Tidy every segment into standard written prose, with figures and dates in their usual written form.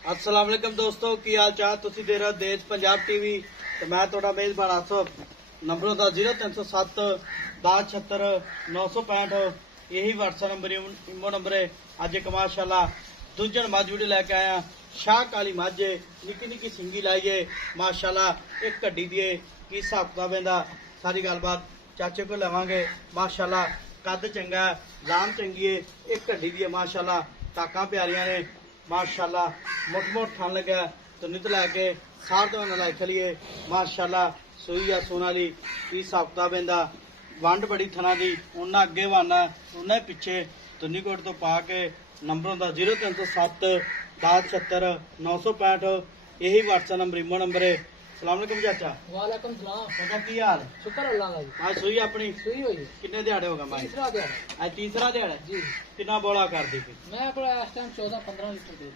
अस्सलाम वालेकुम दोस्तों की हाल चाल तुसी दे रहे देश पंजाब टीवी तो मैं थोड़ा मेजबान आसफ नंबरों का 0307 1076 965 यही व्हाट्सएप नंबर इमो नंबर है। अज एक माशाल्लाह दूजन मझ वीडियो लैके आया शाह काली मझ निकी निकी सिंगी लाइए माशाल्लाह एक कड्डी दिए की हिसाब किताब इहदा सारी गलबात चाचे को लवांगे। माशाल्लाह कद चंगा लाम चंगी है एक कड्डी दी माशाल्लाह टाका प्यारियां ने माशाल्लाह मुठ मुठ थान लगा तो नित लैके सार तो लाई खलीए माशाल्लाह सूई या सोनाली की हिसाब किताब इहदा वंड बड़ी थना दी उन्ना अगे वाना उन्ना पिछे तुन्नी कोट तो पा के नंबरों का 0307 1076 965 यही व्हाट्सएप नंबर इमो नंबर है। सलाम अलैकुम चाचा। वालेकुम सलाम। चाचा की हाल? शुक्र अल्लाह का जी। आज सूई अपनी सूई हुई कितने दिहाड़े होगा मैं? तीसरा दिहाड़ा आज तीसरा दिहाड़ा जी। कितना बोला कर दी थी? मैं को इस टाइम 14-15 लीटर दूध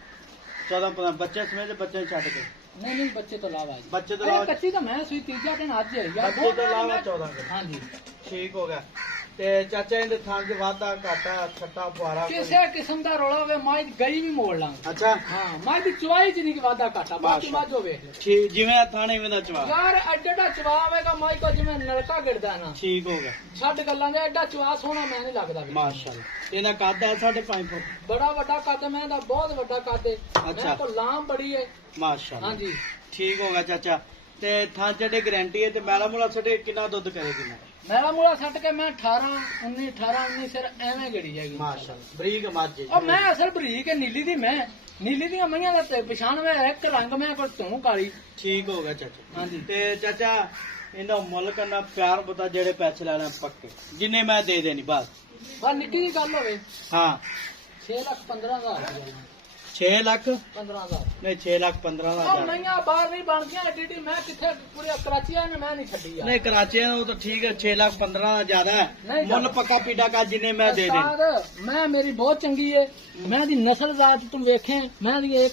14-15 बच्चे समेत बच्चे छड़ के नहीं बच्चे तो लावा जी। बच्चे तो अरे लावा कच्ची तो मैं सूई तीसरा दिन आज है यार। बच्चे तो लावा 14 के हां जी ठीक हो गया। ते चाचा इनके थान के वादा घाटा छट्टा फुआरा किसी किस्म का रोला वे माई गई भी मोड़ लांग। अच्छा हां माई दी चवाई च नहीं वादा घाटा बाकी माशाअल्लाह। माजो वेख ले ठीक जिवें थाने में दा चवा यार एडा चवा आवेगा माई को जिवें नलका गिरदा है ना ठीक हो गया छड गल्लां दे एडा चवा सोना मैं नहीं लगदा वे। माशाअल्लाह इना कद है 5.5 फुट बड़ा वड्डा कद मैं दा बहुत वड्डा कद है। अच्छा। मैं को लाम बड़ी है। माशाअल्लाह हां जी ठीक हो गया चाचा ते थान चढ़े गारंटी है ते मैला मुला छड़े कितना दुध करेगी ना मेरा मुड़ा सट के मैं 18-19 सिर एवें गड़ी जाएगी माशाअल्लाह बरीक मझ और मैं असल बरीक है नीली दी मैं नीली दी मईयां दे पछाण में एक रंग में पर तू काली। ठीक हो गया चाचा हां जी ते चाचा इन्दा मुल करना प्यार बता जेड़े पैसे लेने पक्के जिन्ने मैं दे देनी बस बस निक्की दी गल होवे हाँ 6,15,000 6 लाख 15,000 नहीं 6 लाख 15 और हजार मईयां बाहर नहीं बन गया एडी मैं किथे पूरे कराची ने मैं नहीं छड्डी यार नहीं कराची है वो तो ठीक है 6 लाख 15 ज्यादा है नहीं मुल ज्यादा। पक्का पीड़ा का जिन्ने मैं दे देनी उस्ताद, मैं मेरी बहुत चंगी है मैं दी नस्ल जात तुम वेखे मैं दी एक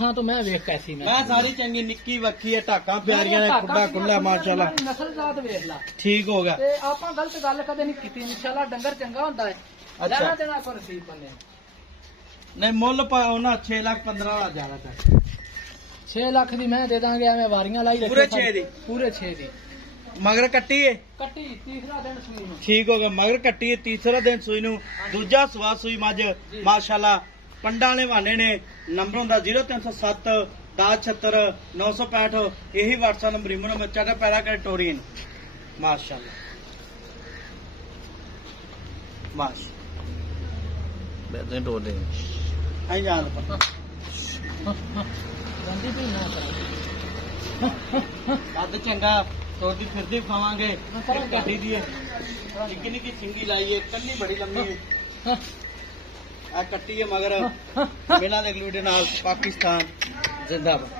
थां तो मैं वेख कैसी मैं सारी चंगी निक्की वक्की है टाका प्यारियां ने खुला खुला माशाल्लाह नस्ल जात वेख ला ठीक हो गया ते ਆਪਾਂ ਗਲਤ ਗੱਲ ਕਦੇ ਨਹੀਂ ਕੀਤੀ ਇਨਸ਼ਾਅੱਲਾ ਡੰਗਰ ਚੰਗਾ ਹੁੰਦਾ ਹੈ अच्छा। ਲੈਣਾ ਦੇਣਾ ਪਰ ਨਸੀਬ ਬੰਨੇ नहीं मुल होना 6 लाख 15 ज्यादा था 6 ਲੱਖ ਦੀ ਮੈਂ ਦੇ ਦਾਂਗੇ ਐਵੇਂ ਵਾਰੀਆਂ ਲਾਈ ਰੱਖੇ ਪੂਰੇ 6 ਦੀ ਪੂਰੇ 6 ਦੀ मगर कट्टी है ਕੱਟੀ ਤੀਸਰਾ ਦਿਨ ਸੂਈ ਨੂੰ ठीक हो गया मगर कट्टी है तीसरा दिन सुई नु दूजा सवा सुई मझ माशाल्लाह पंडा ने वाने ने नंबरों का 0307 1076 965 यही व्हाट्सएप नंबर इमो नंबर चाटा पैरा कर टोरियन माशाल्लाह माशाल्लाह बैठे डोले आई जान ਗੰਦੀ ਵੀ ਨਾ ਕਰਾਂ कद चंगा तोड़ती फिरती खावांगे कड्डी दी निक्की निक्की सिंगी लाई है कन्नी बड़ी लंबी है आ कट्टी है मगर बिना अगली वीडियो नाल पाकिस्तान जिंदाबाद।